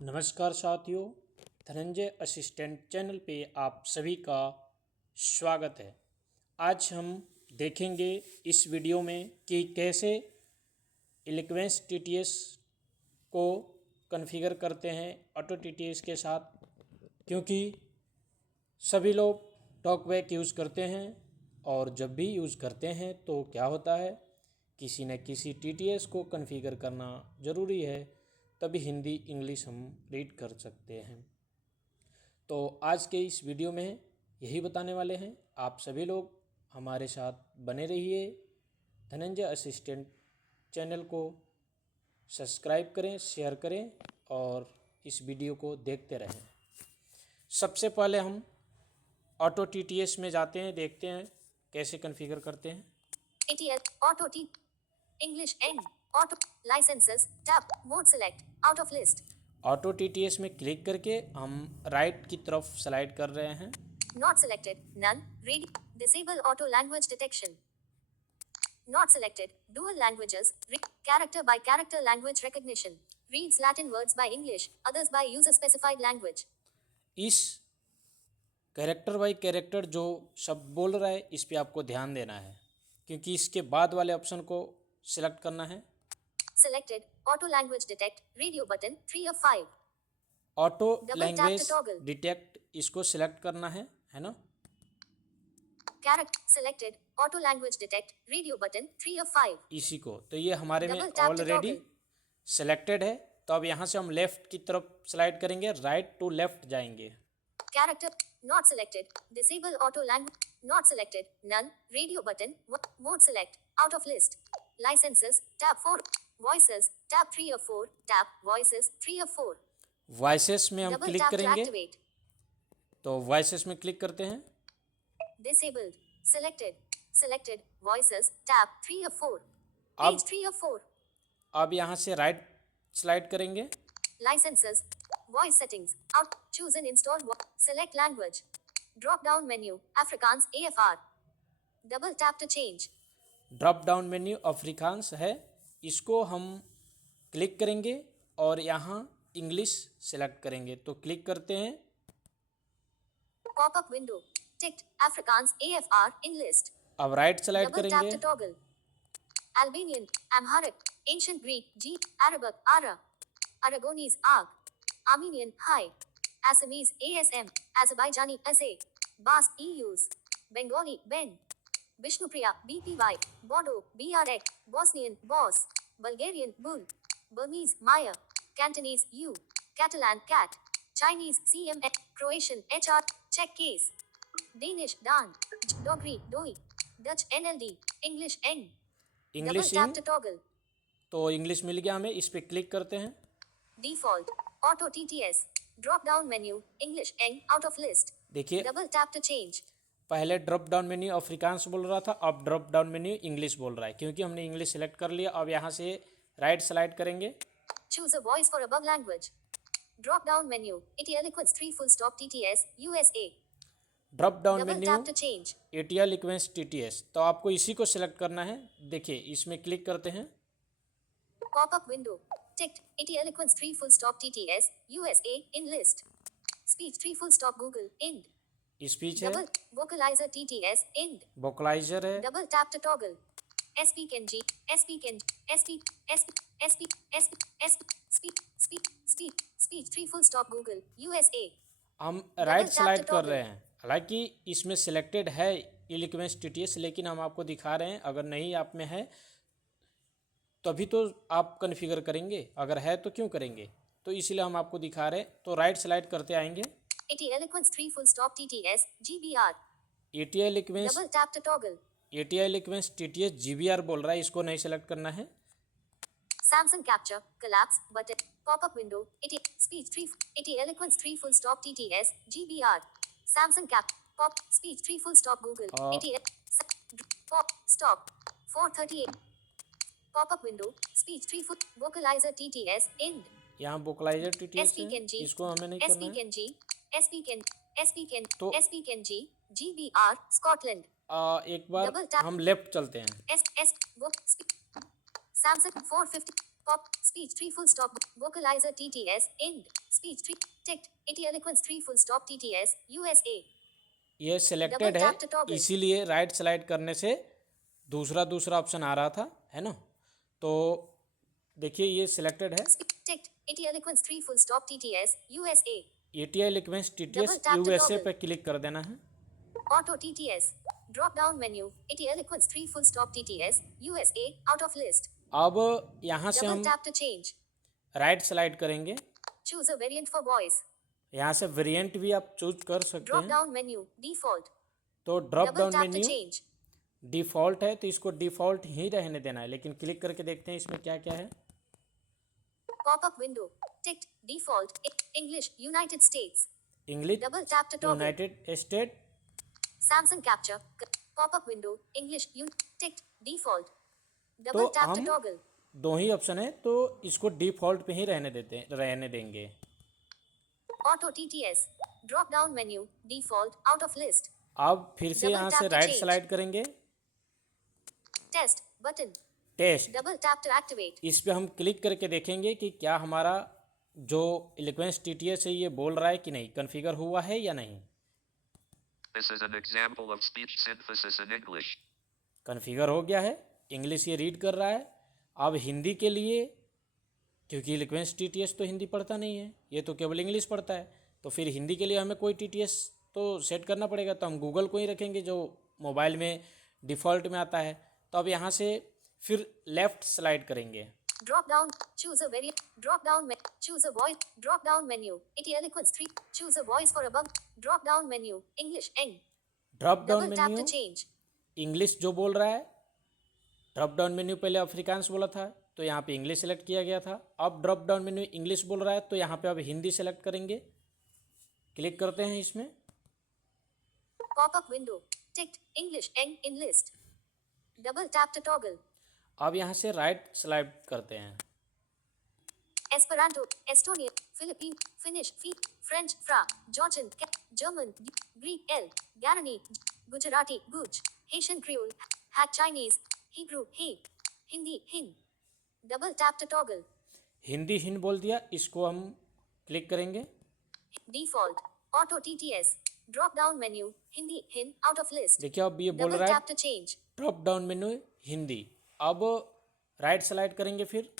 नमस्कार साथियों, Dhananjay assistant channel पे आप सभी का स्वागत है। आज हम देखेंगे इस वीडियो में कि कैसे एलोक्वेंस टीटीएस को कॉन्फ़िगर करते हैं ऑटो टीटीएस के साथ, क्योंकि सभी लोग टॉकबैक यूज़ करते हैं और जब भी यूज़ करते हैं तो क्या होता है, किसी न किसी टीटीएस को कॉन्फ़िगर करना ज़रूरी है, तभी हिंदी इंग्लिश हम रीड कर सकते हैं। तो आज के इस वीडियो में यही बताने वाले हैं। आप सभी लोग हमारे साथ बने रहिए। धनंजय असिस्टेंट चैनल को सब्सक्राइब करें, शेयर करें और इस वीडियो को देखते रहें। सबसे पहले हम ऑटो टीटीएस में जाते हैं, देखते हैं कैसे कॉन्फ़िगर करते हैं। ATL Auto T English N Auto Licenses Tab Mode Select Out of List auto TTS में क्लिक करके हम राइट की तरफ स्लाइड कर रहे हैं। Not selected None Read Disable Auto Language Detection Not selected Dual Languages Character by Character Language Recognition Reads Latin words by English, others by user specified language। इस character by character जो शब्द बोल रहा है, इस पे आपको ध्यान देना है, क्योंकि इसके बाद वाले ऑप्शन को सिलेक्ट करना है। Selected Auto Language Detect Radio button 3 of 5 auto Double tap language to toggle detect, इसको सिलेक्ट करना है ना। Character Selected Auto Language Detect Radio button 3 of 5 इसी को, तो ये हमारे में Double tap to already toggle selected है। तो अब यहाँ से हम लेफ़्ट की तरफ स्लाइड करेंगे, राइट टू लेफ़्ट जाएंगे। Character Not selected Disable Auto Language Not selected None Radio button Mode Select Out of List Licenses Tab 4 Voices Tab 3 of 4 Tab Voices 3 of 4 voices में हम Double क्लिक tap to करेंगे, activate तो voices में click करते हैं। Disabled Selected Voices Tab 3 of 4 अब Page 3 of 4 अब यहाँ से राइट स्लाइड करेंगे। Licenses Voice Settings Out Choose and install Select Language Drop down menu Afrikaans AFR Double tap to change drop down menu Afrikaans है, इसको हम click करेंगे और यहाँ इंग्लिश सेलेक्ट करेंगे, तो क्लिक करते हैं। Pop-up window Ticked Afrikaans AFR in list अब राइट स्लाइड Double tap करेंगे। to toggle Albanian Amharic Ancient Greek G Arabic Ara Aragonese Ag Armenian Hi Assamese ASM Azerbaijani Azay Basque EUs Bengali Ben Bishnupriya BPY Bodo BRX Bosnian Boss Bulgarian Bul Burmese Maya Cantonese U Catalan Cat Chinese CMX Croatian HR Czech Case Danish Dan Dogri Doi Dutch NLD English N Double English tap in, to toggle तो English मिल गया हमें, इस पे click करते हैं। Default Auto TTS Drop down menu English N out of list देखिए, Double tap to change पहले drop down menu Afrikaans बोल रहा था, अब ड्रॉप डाउन मेन्यू इंग्लिश बोल रहा है, क्योंकि हमने इंग्लिश सेलेक्ट कर लिया। अब यहाँ से राइट स्लाइड करेंगे। Choose a voice for above language Drop down menu It eloquence 3 full stop TTS USA drop down Double menu tap to change ETI Eloquence TTS, तो आपको इसी को सिलेक्ट करना है। देखिए, इसमें क्लिक करते हैं। Pop-up window Ticked It eloquence 3 full stop TTS USA in list Speech 3 full stop Google End speech है, Double Vocalizer TTS End vocaliser है। Double tap to toggle SPKNG Speech 3 full stop Google USA हम Double right tap slide to कर toggle रहे हैं, हालांकि इसमें selected है eloquence TTS, लेकिन हम आपको दिखा रहे हैं। अगर नहीं आप में है तभी तो आप कॉन्फ़िगर करेंगे, अगर है तो क्यों करेंगे, तो इसीलिए हम आपको दिखा रहे हैं। तो राइट स्लाइड करते आएंगे। It eloquence 3 full stop TTS GBR ETI Eloquence Double tap to toggle ETI Eloquence TTS GBR बोल रहा है, इसको नहीं सेलेक्ट करना है। Samsung capture collapse button pop-up window speech 3 it eloquence 3 full stop TTS GBR Samsung cap pop speech 3 full stop Google pop stop 438 pop-up window speech 3 full vocalizer TTS end यहाँ vocaliser TTS है, SPKNG इसको हमें नहीं करना है। तो SPKNG GBR Scotland एक बार Double tap हम लेफ्ट चलते हैं। Samsung 450 Pop. Speech 3 full stop. Vocalizer TTS. End. Speech 3. Ticked. AT Eloquence 3 full stop TTS. USA. ये सिलेक्टेड Double है, tap to toggle. इसीलिए राइट स्लाइड करने से दूसरा ऑप्शन आ रहा था, है ना। तो देखिए ये सिलेक्टेड है, Ticked. AT Eloquence 3 full stop TTS. USA. AT Eloquence TTS Double tap to USA toggle. पे क्लिक कर देना है। Auto TTS. Drop down menu. AT Eloquence 3 full stop TTS. USA. Out of list. अब यहाँ से Double हम tap to change. Right slide करेंगे, Choose a variant for voice. यहाँ से वेरिएंट भी आप चूज कर सकते Drop हैं। down menu. Default. तो drop Double down tap to menu change. Default है, तो इसको डिफ़ॉल्ट ही रहने देना है, लेकिन क्लिक करके देखते हैं इसमें क्या क्या है। Pop-up window. Ticked. Default. English. United States. English Double tap to toggle. United state, Samsung capture. Pop-up window. English. Ticked. Default. तो Double tap to हम toggle. दो ही ऑप्शन है, तो इसको डिफ़ॉल्ट पे ही रहने देंगे। Auto TTS. Drop down menu. Default. Out of list. अब फिर से Double यहाँ tap से to राइट change. स्लाइड करेंगे, Test. Button. Test, Double tap to activate. इस पे हम क्लिक करके देखेंगे कि क्या हमारा जो इलेक्वेंस TTS है ये बोल रहा है कि नहीं, कॉन्फ़िगर हुआ है या नहीं। This is an example of speech synthesis in English. Configure हो गया है, इंग्लिश ये रीड कर रहा है। अब हिंदी के लिए, क्योंकि इलेक्वेंस TTS तो हिंदी पढ़ता नहीं है, ये तो केवल इंग्लिश पढ़ता है, तो फिर हिंदी के लिए हमें कोई TTS तो सेट करना पड़ेगा, तो हम गूगल को ही रखेंगे जो मोबाइल में डिफ़ॉल्ट में आता है। तो अब यहाँ से फिर लेफ़्ट स्लाइड करेंगे, Drop down. Choose a variant. Drop down menu. Choose a voice. Drop down menu. AT Eloquence 3. Choose a voice for above. Drop down menu. English. Eng. Drop down Double tap menu to change. English जो बोल रहा है, drop down menu पहले Afrikaans बोला था तो यहाँ पे इंग्लिश सेलेक्ट किया गया था। अब ड्रॉप डाउन मेन्यू इंग्लिश बोल रहा है तो यहाँ पे अब हिंदी सेलेक्ट करेंगे, क्लिक करते हैं इसमें। Pop-up window. Ticked. English. Eng. In list. Double tap to toggle. अब यहाँ से राइट स्लाइड करते हैं, Esperanto. Estonian. Philippine. Finnish. French. Fra. Georgian. German. Greek. Guarani. Gujarati. Guj. Haitian Creole. Hack Chinese. Hebrew. He. Hindi. Hin. Double tap to toggle. Hindi Hind बोल दिया, इसको हम click करेंगे। Default. Auto TTS. Drop down menu. Hindi. Hin. Out of list. देखिए अब ये बोल Double रहा है tap to change. Drop down menu Hindi. अब राइट स्लाइड करेंगे, फिर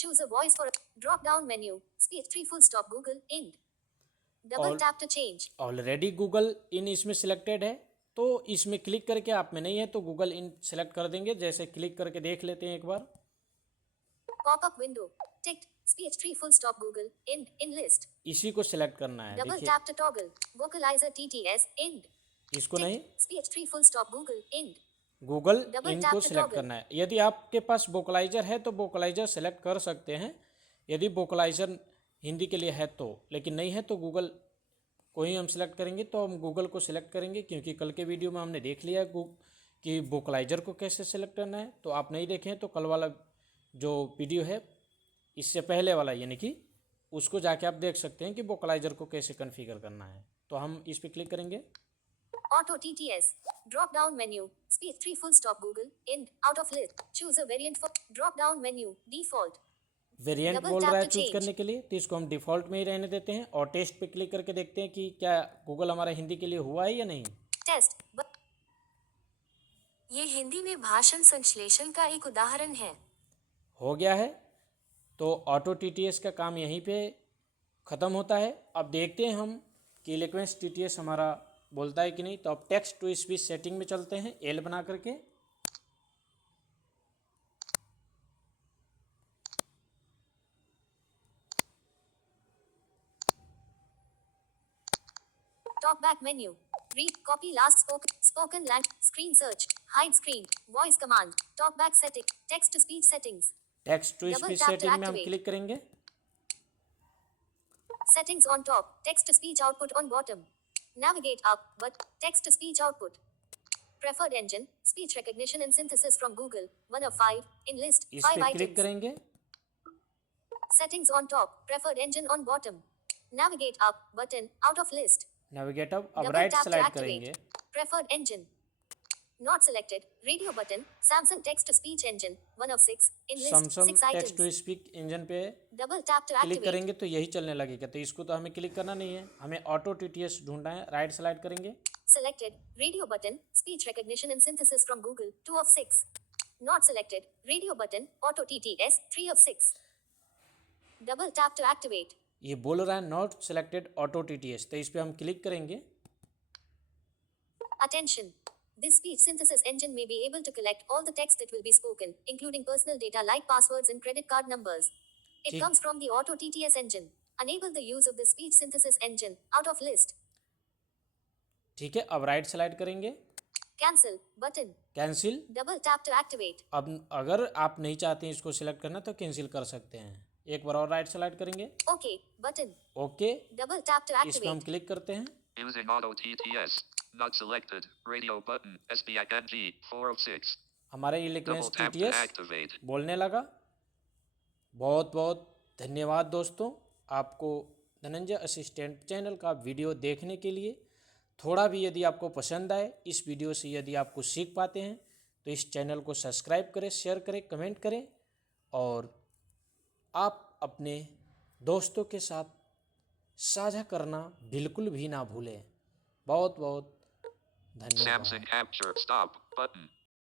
Choose a voice for a drop down menu. Speech 3 full stop Google. End. Double All- tap to change. Already Google in इसमें सिलेक्टेड है, तो इसमें click करके आप में नहीं है तो गूगल इन सेलेक्ट कर देंगे। जैसे क्लिक करके देख लेते हैं एक बार। Pop-up window. Ticked. Speech 3 full stop Google. End. In list. इसी को सिलेक्ट करना है, Double देखिए tap to toggle. Vocalizer TTS. End. इसको नहीं, Ticked. Speech 3 full stop Google. End. Google Double इनको tap to सिलेक्ट toggle. करना है। यदि आपके पास वोकलाइजर है तो वोकलाइजर सेलेक्ट कर सकते हैं, यदि वोकलाइजर हिंदी के लिए है तो, लेकिन नहीं है तो गूगल को ही हम सिलेक्ट करेंगे। तो हम गूगल को सिलेक्ट करेंगे, क्योंकि कल के वीडियो में हमने देख लिया है कि वोकलाइजर को कैसे सिलेक्ट करना है। तो आप नहीं देखें तो कल वाला जो वीडियो है इससे पहले वाला, यानी कि उसको जाके आप देख सकते हैं कि वोकलाइजर को कैसे कॉन्फ़िगर करना है। तो हम इस पर क्लिक करेंगे, Auto TTS. Drop down menu. Speech 3 full stop Google. End. Out of list. Choose a variant for drop down menu. Default. Variant Double बोल tap रहा है to चूज change. करने के लिए, तो इसको हम डिफ़ॉल्ट में ही रहने देते हैं और टेस्ट पे क्लिक करके देखते हैं कि क्या गूगल हमारा हिंदी के लिए हुआ है या नहीं। Test. ये हिंदी में भाषण संश्लेषण का एक उदाहरण है। हो गया है, तो ऑटो TTS का काम यहीं पे ख़त्म होता है। अब देखते हैं हम कि इलेक्वेंस TTS हमारा बोलता है कि नहीं। तो अब टेक्स्ट टू स्पीच सेटिंग में चलते हैं, एल बना करके। Talk back menu. Read. Copy last spoken language. Screen search. Hide screen. Voice command. Talk back setting. Text to speech settings. Text to Double speech tap to setting में हम activate. Click करेंगे, Settings on top. Text to speech output on bottom. Navigate up. But text to speech output. Preferred engine. Speech recognition and synthesis from Google. 1 of 5. In list. इस 5 पे click items. करेंगे। Settings on top. Preferred engine on bottom. Navigate up. Button. Out of list. Navigate अब Double right tap to slide activate. करेंगे, Preferred engine. Not selected. Radio button. Samsung text to speech engine. 1 of 6. In list. Samsung 6 text items. To speak engine पे Double tap to click activate. करेंगे तो यही चलने लगेगा, तो इसको तो हमें क्लिक करना नहीं है, हमें ऑटो टीटीएस ढूंढना है। राइट स्लाइड करेंगे, Selected. Radio button. Speech recognition and synthesis from Google. 2 of 6. Not selected. Radio button. Auto TTS. 3 of 6. Double tap to activate. ये बोल रहा है नॉट सेलेक्टेड ऑटो टीटीएस, तो इस पे हम क्लिक करेंगे। Attention. This speech synthesis engine may be able to collect all the text that will be spoken, including personal data like passwords and credit card numbers. It ठीक। comes from the Auto TTS engine. Enable the use of the speech synthesis engine. Out of list. ठीक है, अब right slide करेंगे, Cancel. Button. Cancel. Double tap to activate. अब अगर आप नहीं चाहते हैं इसको सिलेक्ट करना तो कैंसिल कर सकते हैं। एक बार और राइट स्लाइड करेंगे, OK. Button. Okay, Double tap to इस पे हम activate. क्लिक करते हैं। Using auto TTS. Not selected. Radio button. SBING. 4 of 6. हमारा ये लिख रहे Double हैं tap to टीटीएस activate. बोलने लगा। बहुत बहुत धन्यवाद दोस्तों, आपको धनंजय असिस्टेंट चैनल का वीडियो देखने के लिए। थोड़ा भी यदि आपको पसंद आए, इस वीडियो से यदि आपको सीख पाते हैं, तो इस चैनल को सब्सक्राइब करें, शेयर करें, कमेंट करें, और आप अपने दोस्तों के साथ साझा करना बिल्कुल भी ना भूलें। बहुत बहुत धन्यवाद। Samsung capture. Stop. Button.